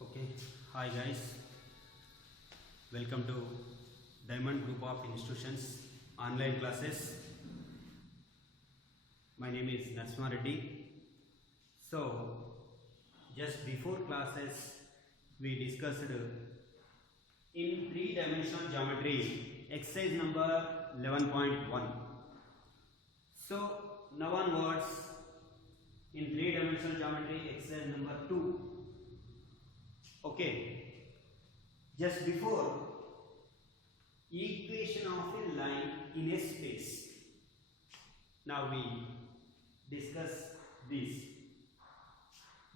Okay, hi guys, welcome to Diamond Group of Institutions online classes. My name is Narsima Reddy. So, just before classes, we discussed in three-dimensional geometry exercise number 11.1. So, now onwards in three-dimensional geometry exercise number 2. Okay, just before equation of a line in a space. Now we discuss this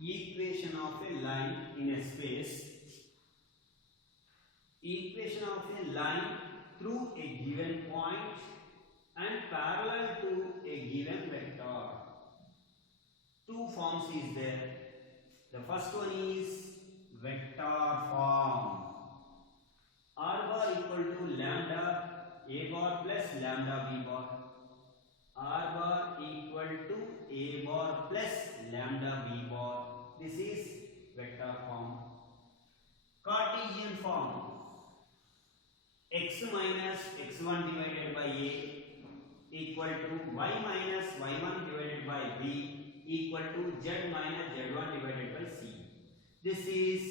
equation of a line in a space. Equation of a line through a given point and parallel to a given vector. Two forms is there. The first one is vector form. R bar equal to lambda A bar plus lambda B bar. R bar equal to A bar plus lambda B bar. This is vector form. Cartesian form. X minus x1 divided by A equal to y minus y1 divided by B equal to z minus z1 divided by C. This is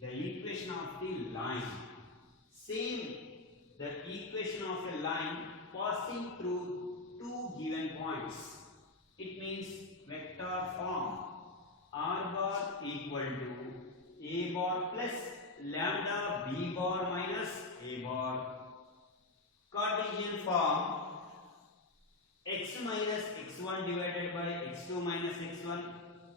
the equation of the line. Same, the equation of a line passing through two given points. It means vector form. R bar equal to A bar plus lambda B bar minus A bar. Cartesian form. X minus x1 divided by x2 minus x1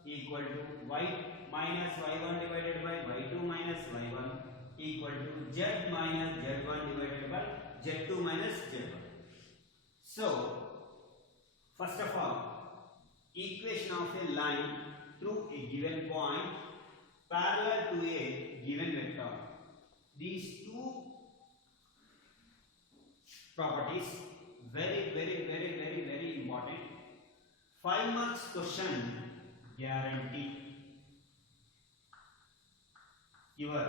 equal to y minus y1 divided by y2 minus y1 equal to z minus z1 divided by z2 minus z1. So, first of all, equation of a line through a given point parallel to a given vector. These two properties very important. 5 marks question guarantee. Your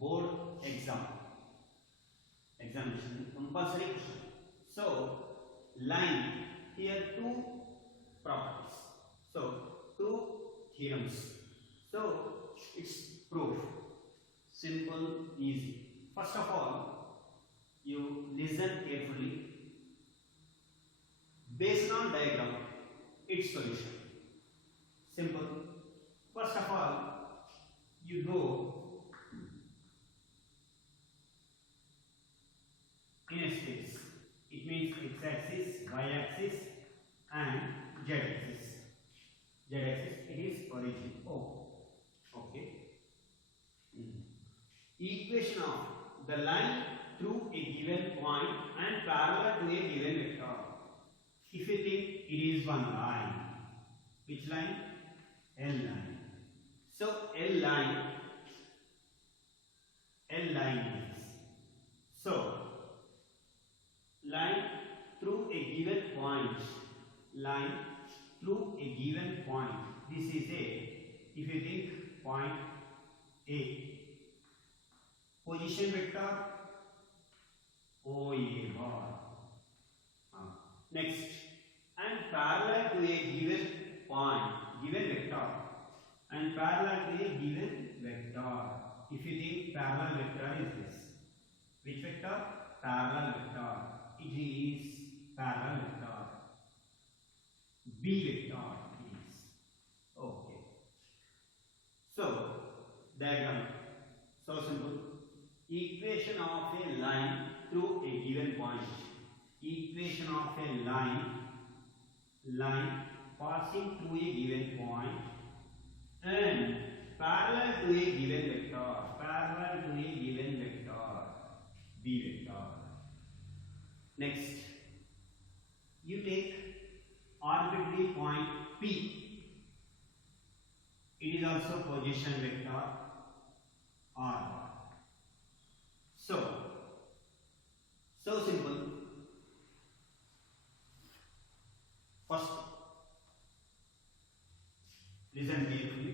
board examination compulsory question. So line, here two properties, so two theorems. So it's proof, simple, easy. First of all, you listen carefully. Based on diagram, its solution. Simple. First of all, you go in a space. It means x-axis, y-axis and z-axis. Z-axis, it is origin. Oh, okay. Equation of the line through a given point and parallel to a given vector. If you think it is one line, which line? L line. So L line is, so line through a given point, line through a given point. This is A. If you think point A, position vector OA bar. Next, and parallel to a given point, given vector, and parallel to a given vector. If you think parallel vector is this, which vector? Parallel vector. It is parallel vector. B vector is. Okay. So diagram. So simple. Equation of a line through a given point. Equation of a line passing through a given point and parallel to a given vector, B vector. Next, you take arbitrary point P. It is also position vector R. So simple. First, listen carefully.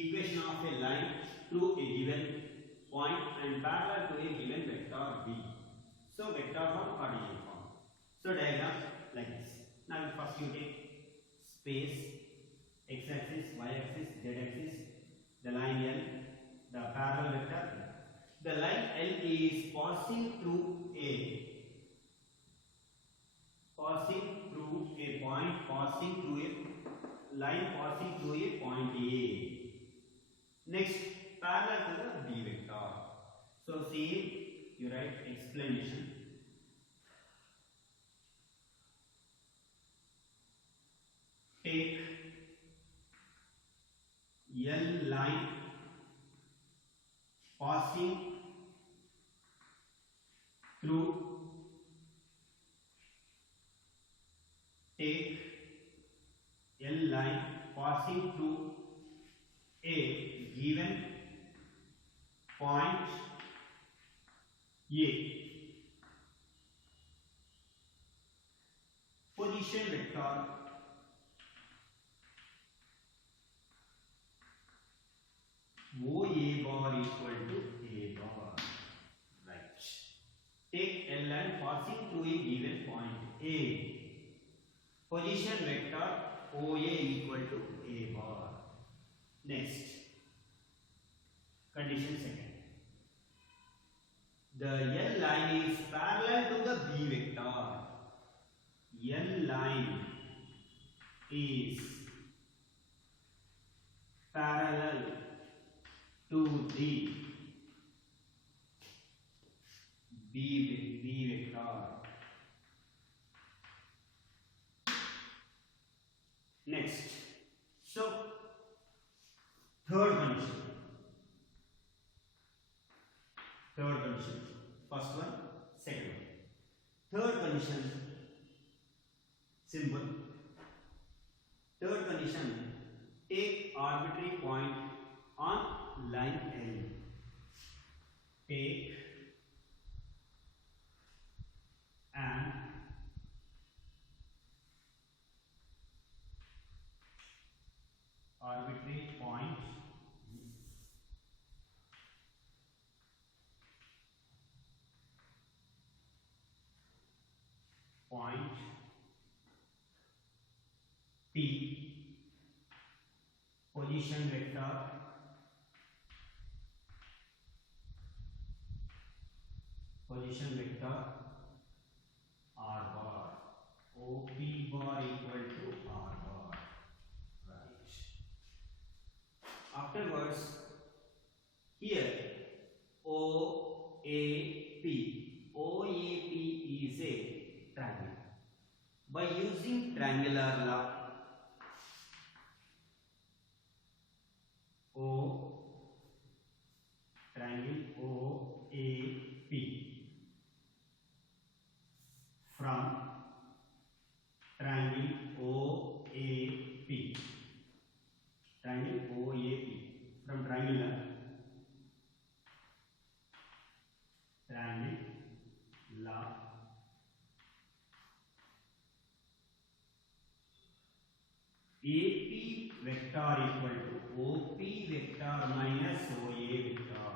equation of a line through a given point and parallel to a given vector b. So vector form or real form. So diagram like this. Now first you take space, x-axis, y-axis, z-axis, the line L, the parallel vector. The line L is passing through a point, passing through a line, passing through a point A. Next, parallel to the B vector. So see, you write explanation. Take L line passing through, take L line passing through a given point A. Position vector OA bar equal to A bar. Right. Take L line passing through a given point A. Position vector OA equal to A bar. Next, condition second. The L line is parallel to the B vector. L line is parallel to the B vector. Next, so third condition. First one, second one. Third condition, simple. Third condition, take arbitrary point on line L. Take an arbitrary point P, position vector R bar, OP bar equal to R bar. Right. Afterwards, here OAP is a triangle. By using triangular law, triangle OAP from triangle OAP from triangular AP vector equal to OP vector minus OA vector.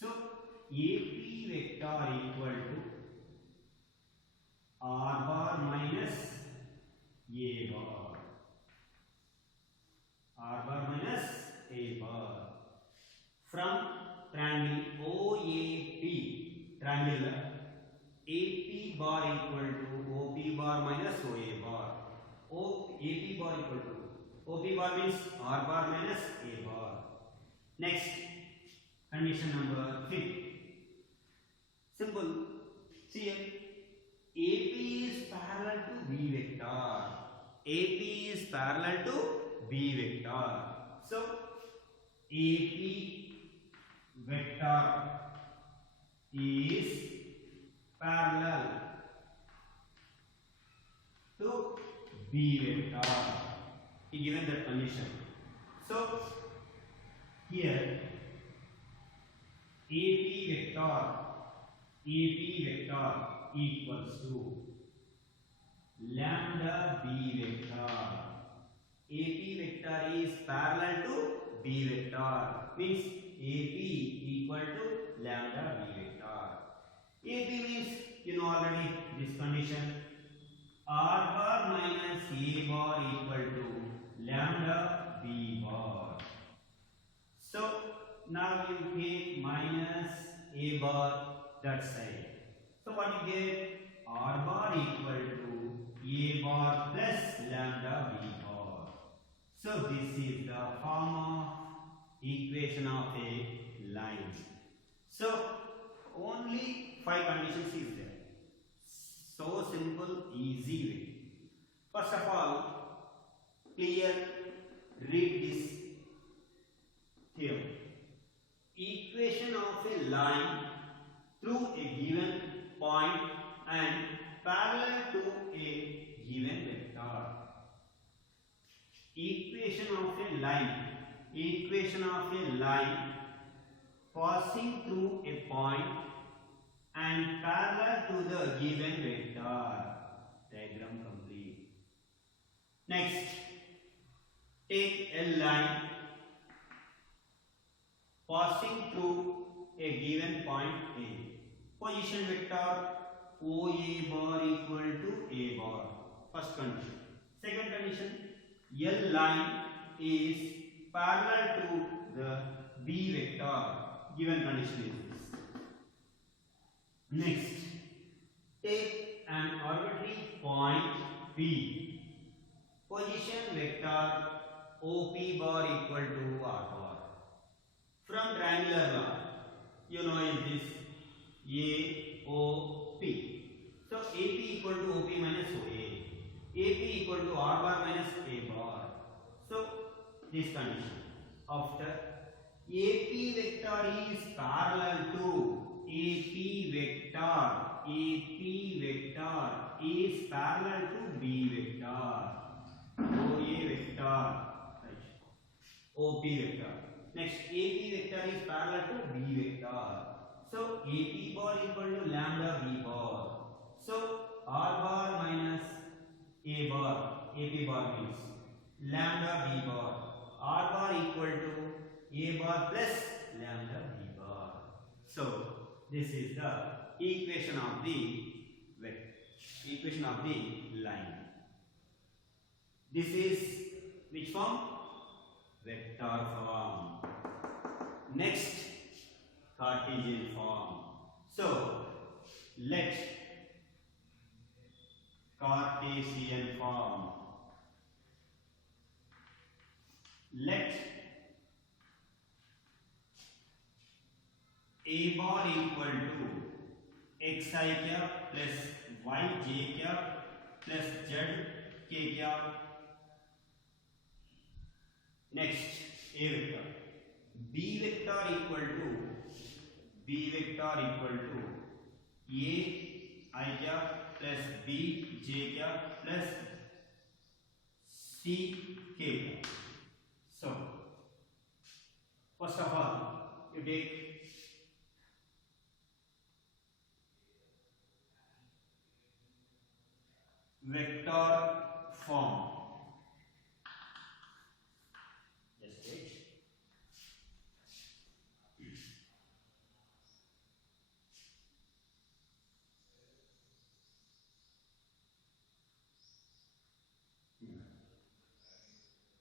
So AP vector equal to R bar minus A bar. R bar minus A bar. From triangle OAP, triangular AP bar equal to OP bar minus OA bar. AP bar equal to OP bar means R bar minus A bar. Next, condition number 3. Simple. See here, AP is parallel to B vector. AP is parallel to B vector. So AP vector is parallel to B vector. Given that condition. So here AP vector equals to lambda B vector AP vector is parallel to B vector, means AP equal to lambda B vector. AP means you know already this condition, R bar minus A bar equal to lambda B bar. So now you take minus A bar that side. So what you get? R bar equal to A bar plus lambda B bar. So this is the form of equation of a line. So only 5 conditions is there. So simple, easy way. First of all, clear, read this theorem. Equation of a line through a given point and parallel to a given vector. Equation of a line passing through a point and parallel to the given vector. Diagram complete. Next, take a line passing through a given point A. Position vector OA bar equal to A bar. First condition. Second condition, L line is parallel to the B vector. Given condition is this. Next, take an arbitrary point P. Position vector OP bar equal to R bar. From triangular law, you know is this AOP. So AP equal to OP minus OA. AP equal to R bar minus A bar. So this condition. After AP vector is parallel to AP vector is parallel to B vector. OA vector. OP vector. Next, AP vector is parallel to B vector. So AP bar equal to lambda B bar. So R bar minus A bar. AP bar means lambda B bar. R bar equal to A bar plus lambda B bar. So this is the equation of the line. This is which form? Vector form. Next, Cartesian form. So let Cartesian form. Let A bar equal to xi cap plus yj cap plus zk cap. Next, A vector. B vector equal to A I cap plus B j cap plus C k cap. So, first of all, you take vector form. Just take.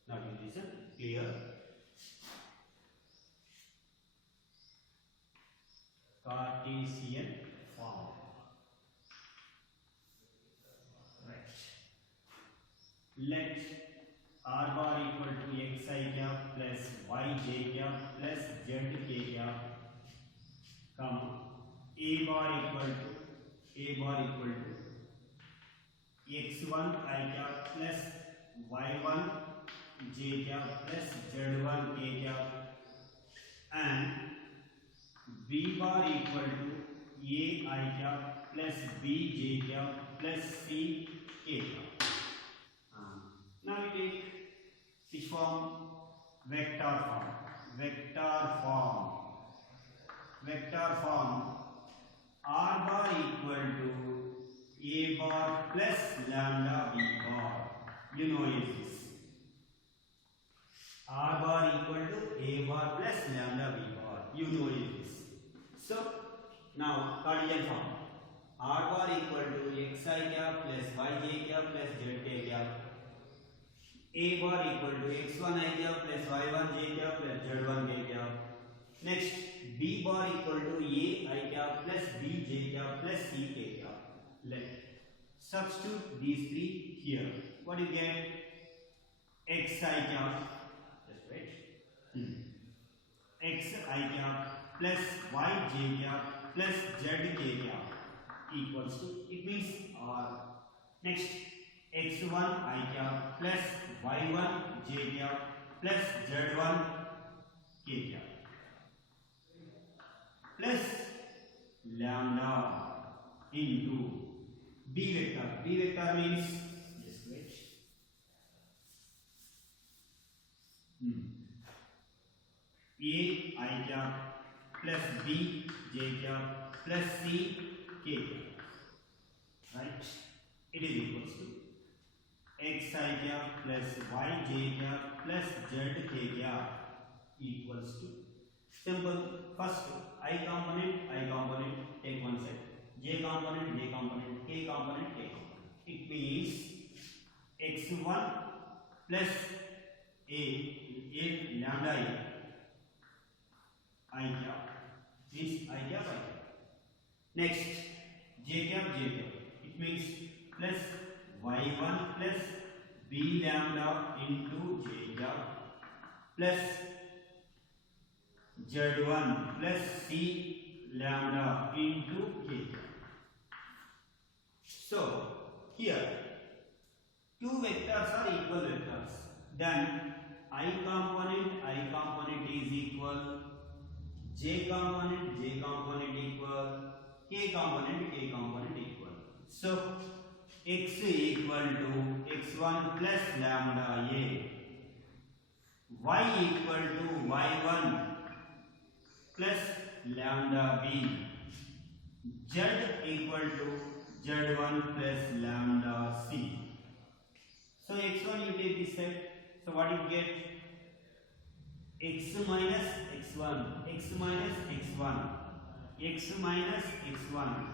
Now you listen, clear. Cartesian form. Let R bar equal to xi cap plus yj cap plus zk cap, comma, A bar equal to x1 I cap plus y1 j cap plus z1 k cap, and B bar equal to A I cap plus B j cap plus C k cap. Now we take which form? Vector form. R bar equal to A bar plus lambda B bar. You know is this. R bar equal to A bar plus lambda B bar. You know this. So now Cartesian form. R bar equal to xi cap plus yj cap plus zk cap. A bar equal to x1 I cap plus y1 j cap plus z1 k cap. Next, B bar equal to A I cap plus B j cap plus C k cap. Let substitute these three here. What do you get? X I cap. Just wait. X I cap plus y j cap plus z k cap equals to, it means R. Next, x1 I cap plus y1 j cap plus z1 k cap plus lambda into B vector. B vector means, just wait. A I cap plus B j cap plus C k cap. Right? It is equals to x I cap plus y j cap plus z k cap equals to, simple. First I component, take one set. J component, k component. It means x1 plus a lambda I cap means I cap. Next, j cap. It means plus y1 plus b lambda into j cap plus z1 plus c lambda into k. So here two vectors are equal vectors. Then I component is equal, j component equal, k component equal. So x equal to x1 plus lambda a, y equal to y1 plus lambda b, z equal to z1 plus lambda c. So x1 you take this side. So what you get? X minus x1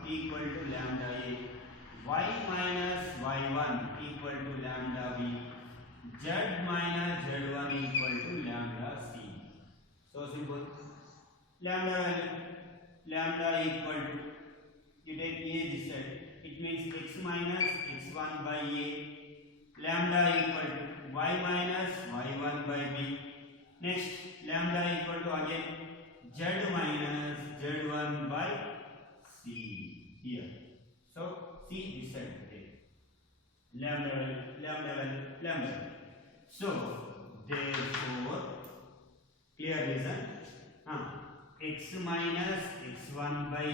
equal to lambda a, y minus y1 equal to lambda b, z minus z1 equal to lambda c. So simple. Lambda equal to, you take a this side, it means x minus x1 by a, lambda equal to y minus y1 by b. Next, lambda equal to again z minus z1 by c here. So c this side take lambda. So therefore, clear reason. X minus x1 by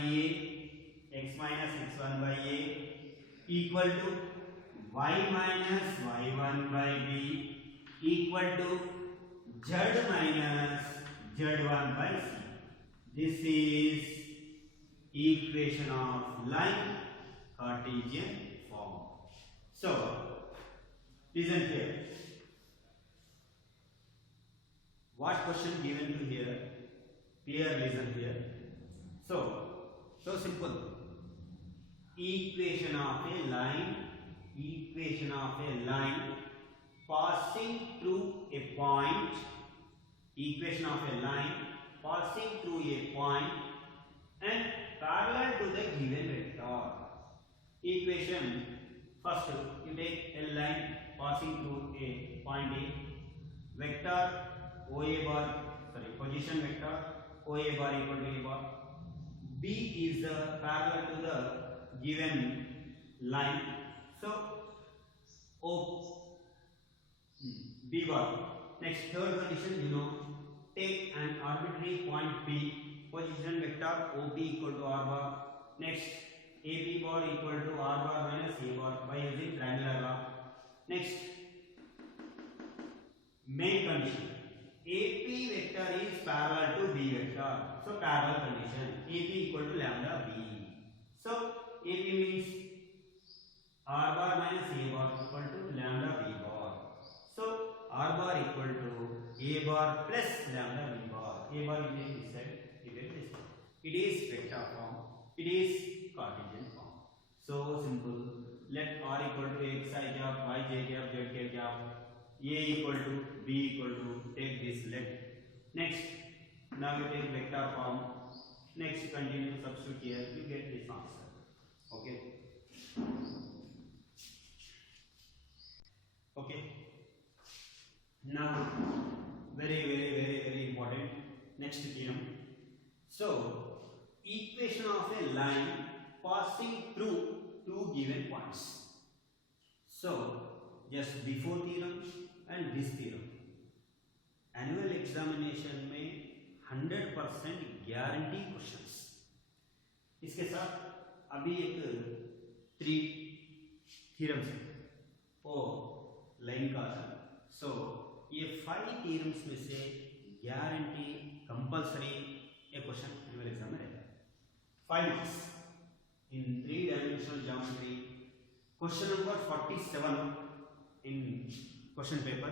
a equal to y minus y1 by b equal to z minus z1 by c. This is equation of line Cartesian form. So listen here. What question given to here? Clear listen here. So simple. Equation of a line passing through a point. Equation of a line passing through a point and parallel to the given vector. Equation, first you take a line passing through a point A, vector OA bar, position vector OA bar equal to A bar. B is the parallel to the given line. So B bar. Next, third condition, you know, take an arbitrary point P, position vector OP equal to R bar. Next, AP bar equal to R bar minus A bar by using triangular law. Next, main condition, AP vector is parallel to B vector. So parallel condition, AP equal to lambda B. So AP means R bar minus A bar equal to lambda B bar. So R bar equal to A bar plus lambda B bar. A bar you take this side, you take this side. It is vector form. It is Cartesian form. So simple. Let R equal to xi cap, yj cap, zk cap, A equal to B equal to, take this let. Next, now you take vector form. Next, continue to substitute here, you get this answer. Okay. Okay. Now, very important. Next theorem. So, equation of a line passing through two given points. So, just before theorem and this theorem. Annual examination में 100% guarantee questions. इसके साथ अभी एक 3 theorems है वो line का था. सो ये 5 थ्योरम्स में से गारंटी कंपलसरी एक क्वेश्चन एनुअल एग्जाम में रहेगा. 5 marks in 3 dimensional geometry. Question number 47 in question paper.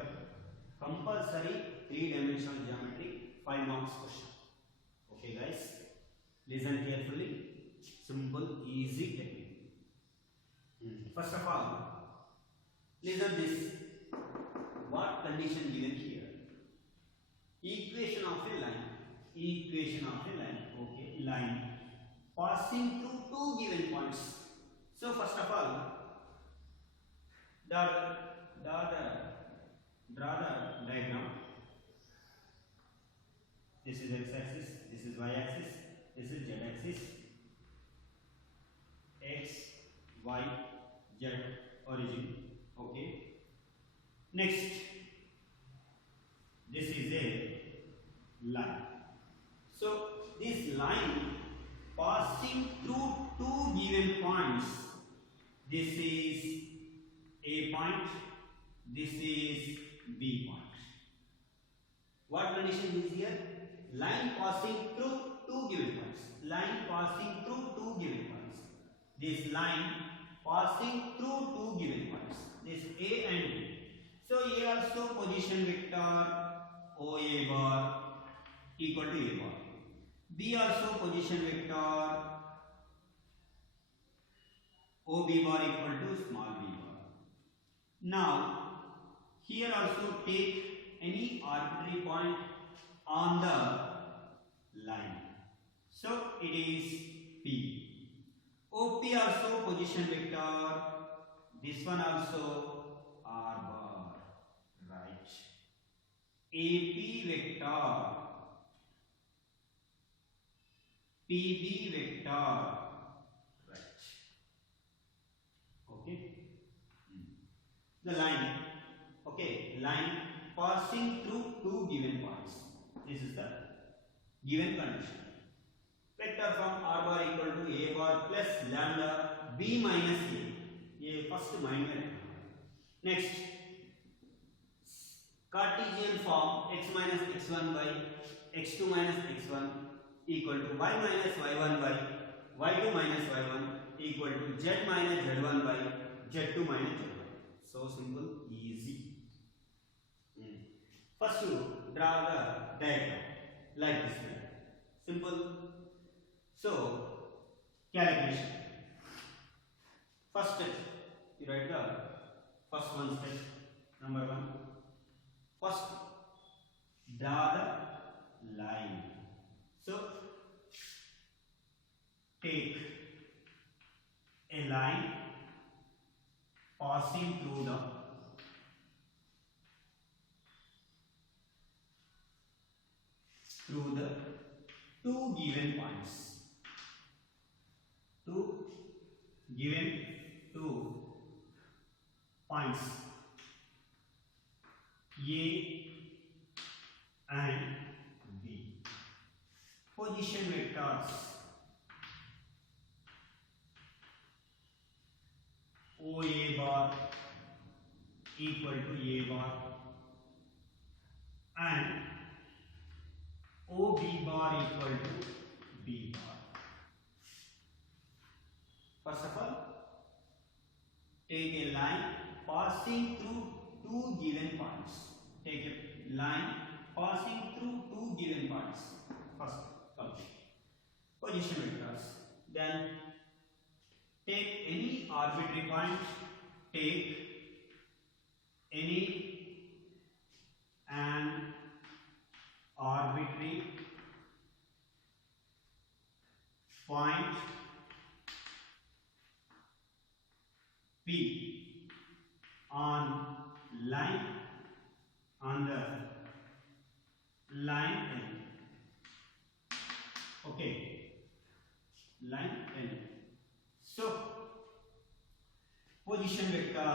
Compulsory 3 dimensional geometry 5 marks question. Okay guys, listen carefully. Simple, easy technique. First of all, listen this. What condition given here? Equation of a line. Equation of a line. Okay, line passing through two given points. So first of all, draw the diagram. This is x-axis, this is y-axis, this is z-axis. X, y, z origin. Okay. Next, this is a line. So this line passing through two given points. This is A point. This is B point. What condition is here? Line passing through two given points. Line passing through two given points. This line passing through two given points. This A and B. So A also position vector OA bar equal to A bar. B also position vector OB bar equal to small b bar. Now here also take any arbitrary point on the line. So it is P. OP also position vector. This one also R bar. Right. AP vector. PB vector. Right. Okay. The line. Okay. Line passing through two given points. This is the given condition. Vector from R bar equal to A bar plus lambda B minus A. ये first mind में रखना. Next, Cartesian form x minus x1 by x2 minus x1 equal to y minus y1 by y2 minus y1 equal to z minus z1 by z2 minus z1. So simple, easy. First you draw the diagram like this way. Simple. So calculation. First step, you write the first one step. Number 1. First, draw the line. So take a line passing through the two given points. Two points A and B. Position vectors OA bar equal to A bar and OB bar equal to B bar. First of all, take a line passing through two given points. Take a line passing through two given points. First, complete. Position vectors. Then take any arbitrary point. Take any an arbitrary point P on line on the line L. Okay, line L. So position vector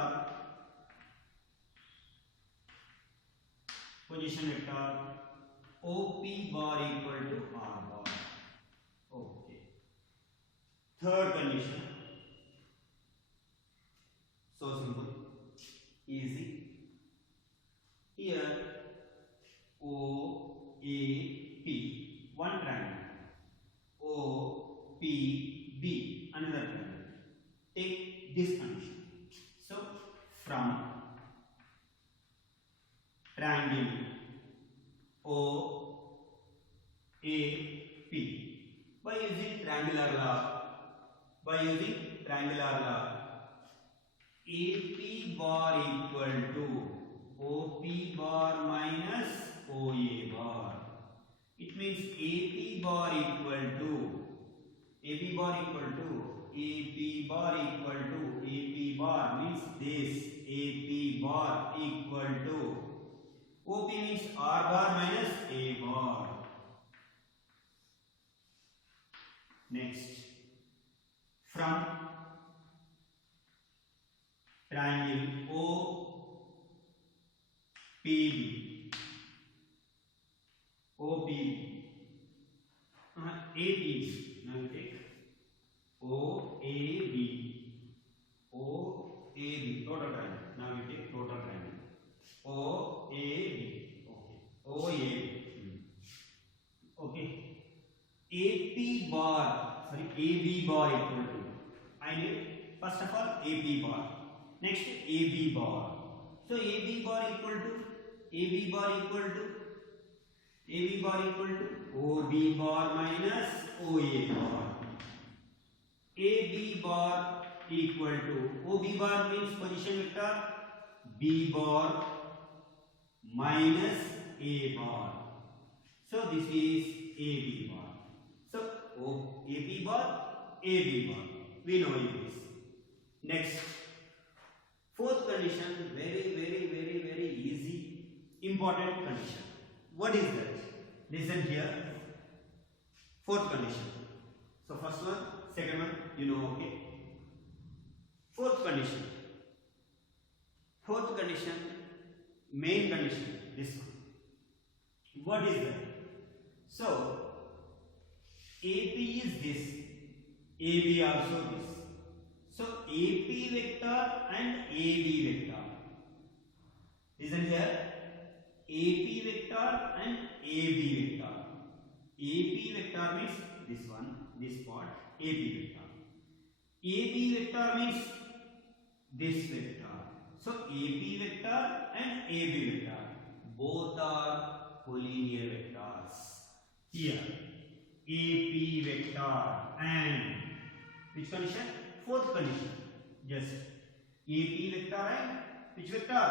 OP bar equal to R bar. Okay. Third condition. So simple, easy. Here O A P, one triangle. O P B, another triangle. Take this condition. So from triangle O A P, by using triangular law, AP bar equal to OP bar minus OA bar. It means AP bar equal to AP bar means this. AP bar equal to OP means R bar minus A bar. Next, from triangle OPB, APB. Now we take OAB, total triangle. Now we take total triangle. OAB, okay. AB bar equal to, I need first of all AB bar. Next AB bar. So AB bar equal to OB bar minus OA bar. AB bar equal to OB bar means position vector, B bar minus A bar. So this is AB bar. So AB bar, we know this. Next, fourth condition, very easy, important condition. What is that? Listen here. Fourth condition. So first one, second one, you know, okay. Fourth condition, main condition, this one. What is that? So AP is this, AB also this. So AP vector and AB vector. Listen here. AP vector and AB vector. AP vector means this one, this part, AP vector. AB vector means this vector. So AP vector and AB vector, both are collinear vectors. Here, AP vector and which condition? Fourth condition. Yes. AP vector and which vector?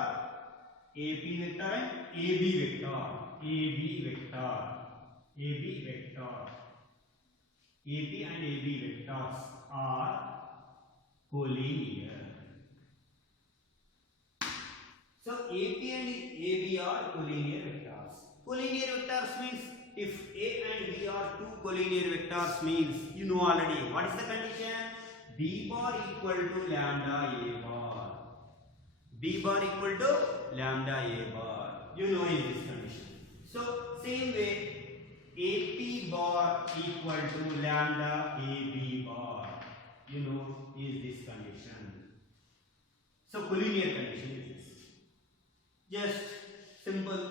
AP vector and AB vector. AP and AB vectors are collinear. So AP and AB are collinear vectors. Collinear vectors means if A and B are two collinear vectors means you know already. What is the condition? B bar equal to lambda A bar. B bar equal to lambda A bar. You know in this condition. So same way AP bar equal to lambda AB bar. You know is this condition. So collinear condition is this. Just simple.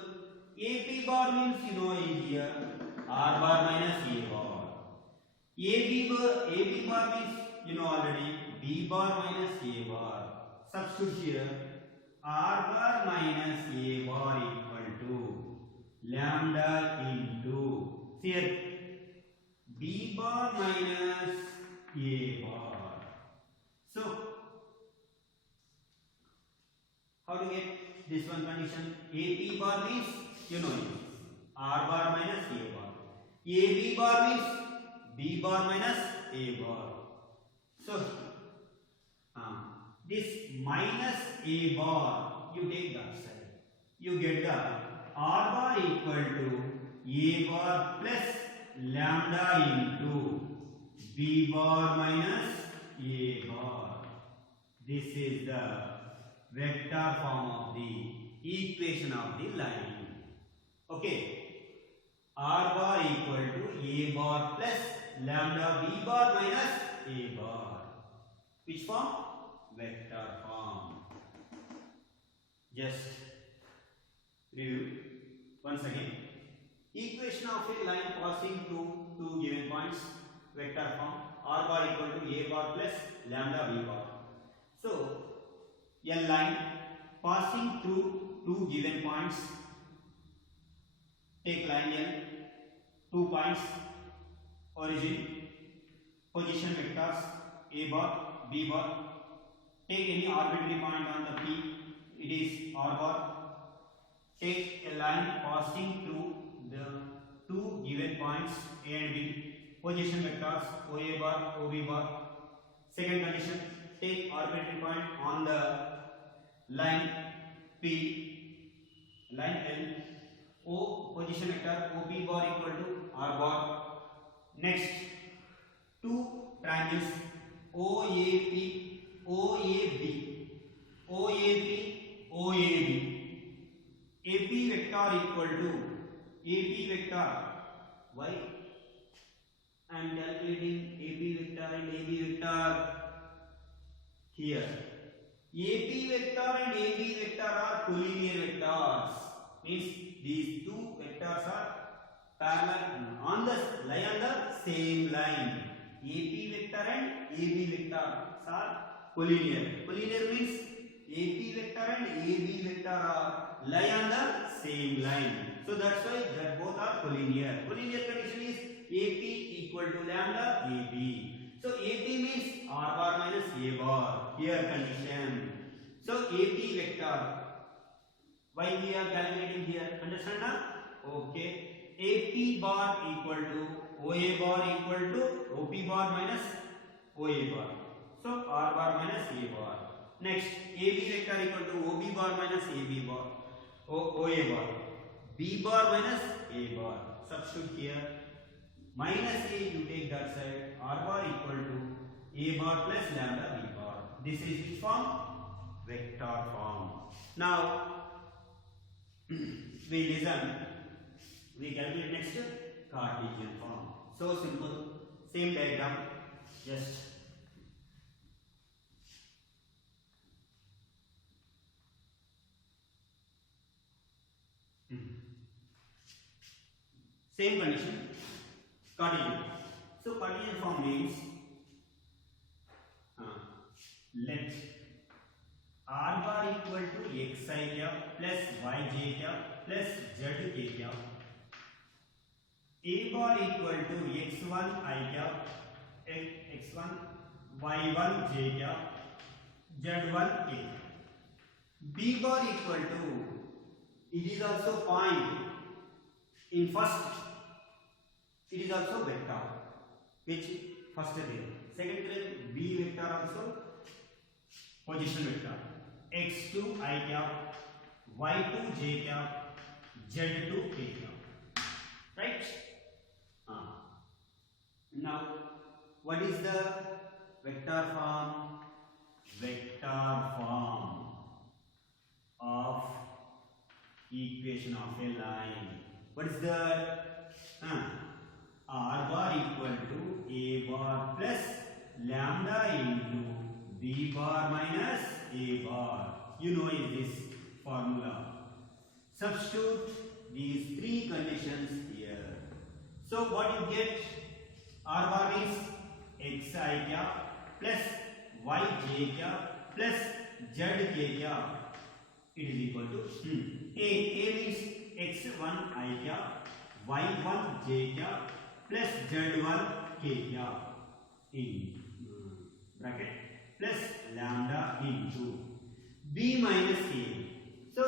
AP bar means you know in here R bar minus A bar. AB bar means you know already B bar minus A bar. Substitute here R bar minus A bar equal to lambda into, here, b bar minus a bar. So how to get this one condition? AP bar means, you know it, R bar minus A bar. AB bar means B bar minus A bar. So this minus A bar, you take that side. You get the R bar equal to A bar plus lambda into B bar minus A bar. This is the vector form of the equation of the line. Okay. R bar equal to A bar plus lambda B bar minus A bar. Which form? Vector form. Just review once again. Equation of a line passing through two given points, vector form. R bar equal to A bar plus lambda B bar. So a line passing through two given points. Take line L, 2 points, origin, position vectors A bar, B bar. Take any arbitrary point on the P, it is R bar. Take a line passing through the two given points A and B, position vectors OA bar, OB bar. Second condition, take arbitrary point on the line P, line L, O position vector OP bar equal to R bar. Next, two triangles OAP, OAB, OAP, OAB. AP vector equal to AP vector. Why? I am calculating AP vector and AB vector here. AP vector and AB vector are collinear vectors. Means these two vectors are parallel on the lie on the same line. AP vector and AB vector are collinear. Collinear means AP vector and AB vector are lie on the same line. So that's why that both are collinear. Collinear condition is AP equal to lambda AB. So AP means R bar minus A bar. Here condition. So AP vector. Why we are calculating here? Understand now? Okay. AP bar equal to OA bar equal to OP bar minus OA bar. So R bar minus A bar. Next, AB vector equal to OB bar minus AB bar. OA bar. B bar minus A bar. Substitute here. Minus A you take that side. R bar equal to A bar plus lambda B bar. This is which form? Vector form. Now we listen. We calculate next Cartesian form. So simple. Same diagram. Just same condition. Cartesian. So Cartesian form means let R bar equal to xi cap plus yj cap plus zk cap. A bar equal to x1 I cap, x1 y1 j cap, z1 k. B bar equal to, it is also point in first, it is also vector, which first term. Second term B vector also position vector. x2 I cap, y2 j cap, z2 k cap. Right? Now, what is the vector form? Vector form of equation of a line. What is the R bar equal to A bar plus lambda into B bar minus A bar. You know this formula. Substitute these three conditions here. So what you get? R bar means xi cap plus yj cap plus zk cap. It is equal to A means x1 I cap y1 j cap plus z1 k cap in bracket plus lambda into b minus a. So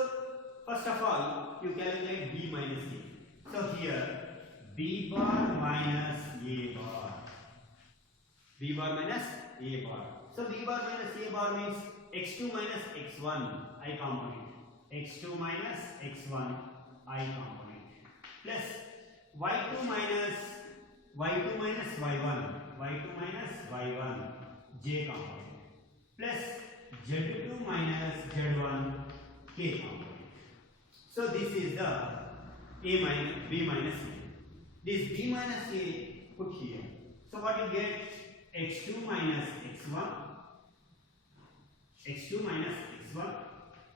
first of all you calculate b minus a. So here b bar minus a bar. B bar minus a bar. So b bar minus a bar means x2 minus x1 I component. x2 minus x1 I component plus y2 minus y1 y2 minus y1 j component plus z2 minus z1 k component. So this is the a minus b minus a. This b minus a put here. So what you get? x2 minus x1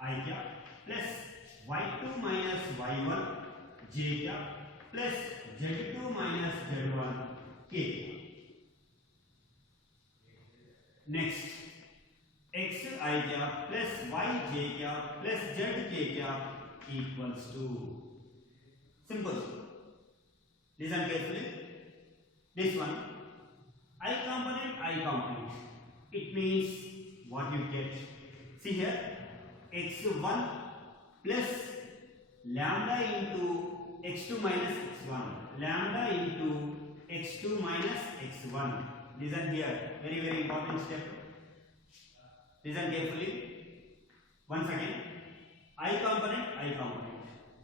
I cap plus y2 minus y1 j cap plus z2 minus z1 k. Next x I cap plus y j cap plus z k cap equals to, simple. Listen carefully. This one I component. It means what you get. See here, x1 plus lambda into x2 minus x1. Lambda into x2 minus x1. Listen here, very important step. Listen carefully. Once again, I component.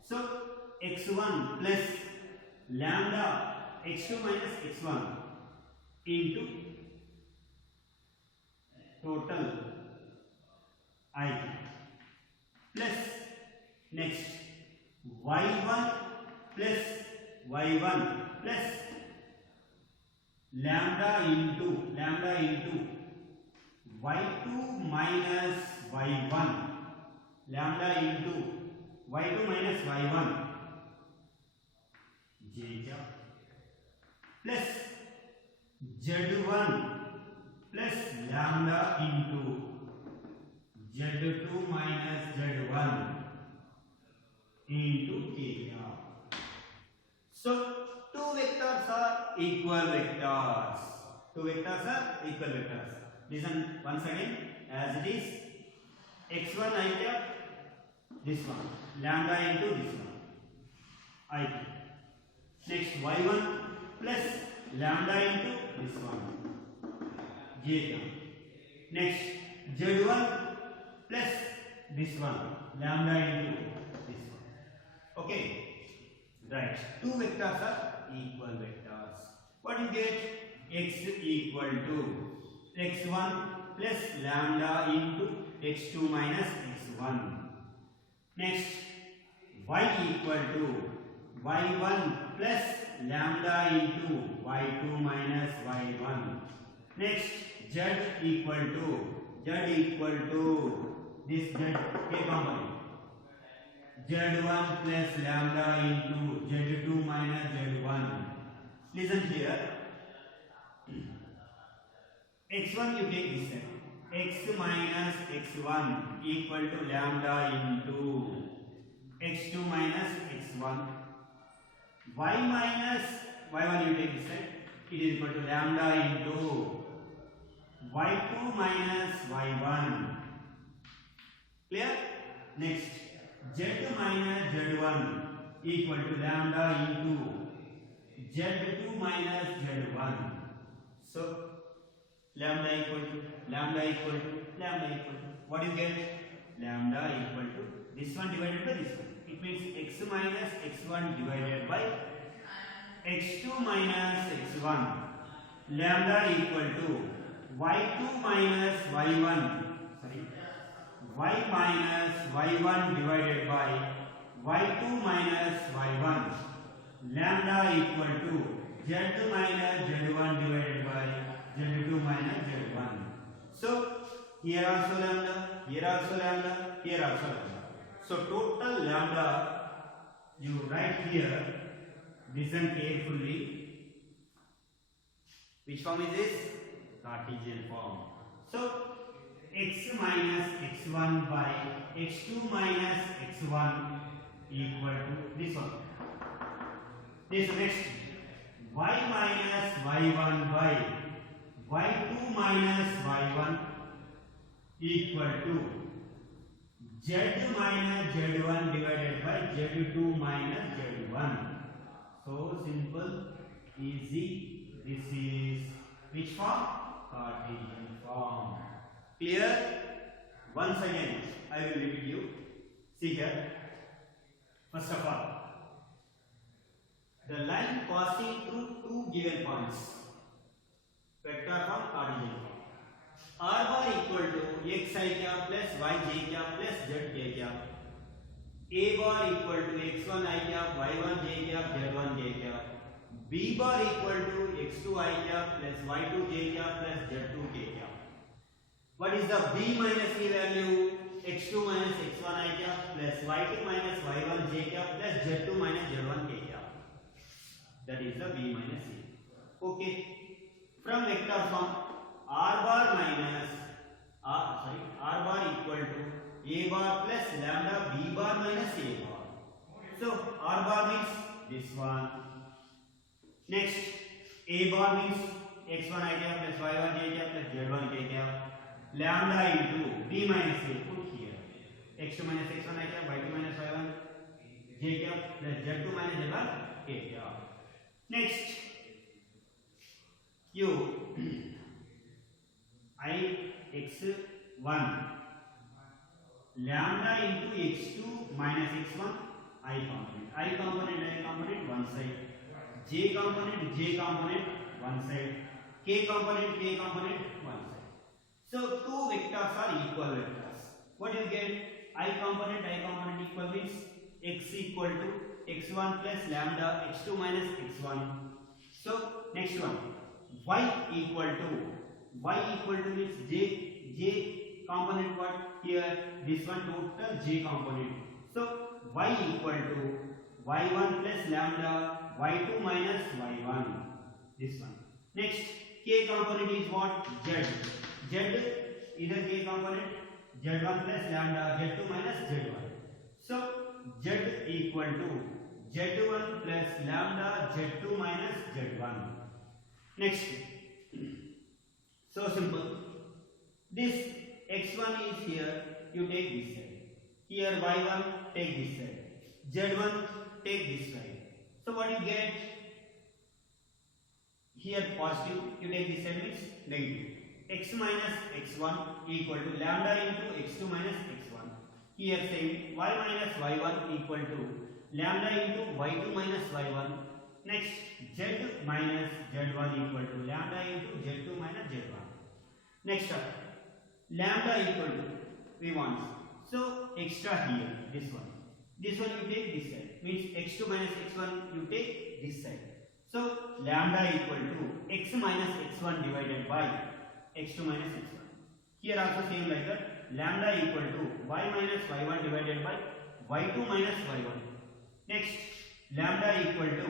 So x1 plus lambda x2 minus x1 into total I plus next y1 plus y1 plus lambda into y2 minus y1, lambda into y2 minus y1 j cap plus z1 plus lambda into z2 minus z1 into k cap. So two vectors are equal vectors. Listen once again as it is. x1 I cap, this one, lambda into this one I cap. Next y1 plus lambda into this one j cap. Next z1 plus this one lambda into this one. Okay, right. Two vectors are equal vectors. What you get? X equal to x1 plus lambda into x2 minus x1. Next y equal to y1 plus lambda into y2 minus y1. Next z equal to this z k component, z1 plus lambda into z2 minus z1. Listen here, x1 you take this side, x minus x1 equal to lambda into x2 minus x1. Y minus y1 you take this side, it is equal to lambda into y2 minus y1. Clear? Next z minus z1 equal to lambda into z2 minus z1. So lambda equal to what you get? Lambda equal to this one divided by this one. It means x minus x1 divided by x2 minus x1. Lambda equal to y2 minus y1. Y minus y1 divided by y2 minus y1. Lambda equal to z minus z1 divided by z2 minus z1. So here also lambda, here also lambda, here also lambda. So total lambda you write here. Listen carefully. Which form is this? Cartesian form. So x minus x1 by x2 minus x1 equal to this one. This next, y minus y1 by y2 minus y1 equal to z minus z1 divided by z2 minus z1. So simple, easy. This is which form? Cartesian form. Clear? Once again, I will repeat you. See here. First of all, the line passing through two given points. Vector form, Cartesian form. R bar equal to xi cap plus yj cap plus zk cap. A bar equal to x1 I cap, y1 j cap, z1 j cap. B bar equal to x2 I cap plus y2 j cap plus z2 k cap. What is the b minus c value? x2 minus x1 I cap plus y2 minus y1 j cap plus z2 minus z1 k cap. That is the b minus c. Okay. From vector form, r bar equal to a bar plus lambda b bar minus a bar. So r bar means this one. Next, a bar means x1 I cap plus y1 j cap plus z1 k cap. Lambda into b minus a, put here. x2 minus x1 I cap, y2 minus y1 j cap plus z2 minus z1 k cap. Next, you I x1 lambda into x2 minus x1 I component one side, j component one side, k component one side. So two vectors are equal vectors. What you get? I component equal means x equal to x1 plus lambda x2 minus x1. So next one, y equal to means j component, what here, this one total j component. So y equal to y1 plus lambda y2 minus y1, this one. Next, k component is what? Z either k component z1 plus lambda z2 minus z1. So z equal to z1 plus lambda z2 minus z1. Next, so simple. This x1 is here, you take this side. Here y1, take this side. Z1, take this side. So what you get? Here positive, you take this side means negative. X minus x1 equal to lambda into x2 minus x1. Here same, y minus y1 equal to lambda into y2 minus y1. Next, z minus z1 equal to lambda into z2 minus z1. Next up, lambda equal to, we want, so extra here, this one you take this side, means x2 minus x1 you take this side. So lambda equal to x minus x1 divided by x2 minus x1. Here also same like that, lambda equal to y minus y1 divided by y2 minus y1. Next, lambda equal to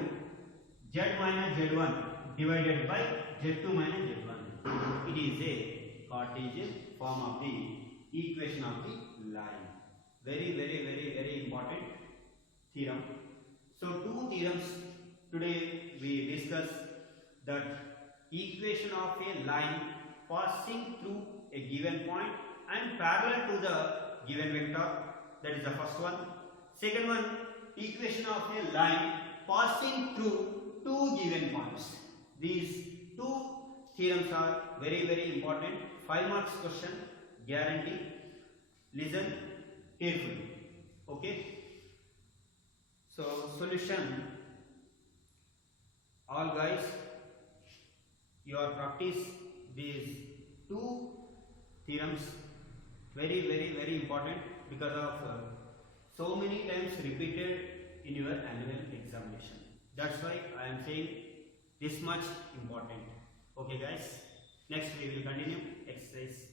z minus z1 divided by z2 minus z1. It is a Cartesian form of the equation of the line. Very important theorem. So two theorems today we discuss, that equation of a line passing through a given point and parallel to the given vector, that is the first one. Second one, equation of a line passing through two given points. These two theorems are very important. 5 marks question, guarantee. Listen carefully. Okay. So solution. All guys, you are practice these two theorems. Very important, because of so many times repeated in your annual examination. That's why I am saying this much important. Okay guys, next we will continue exercise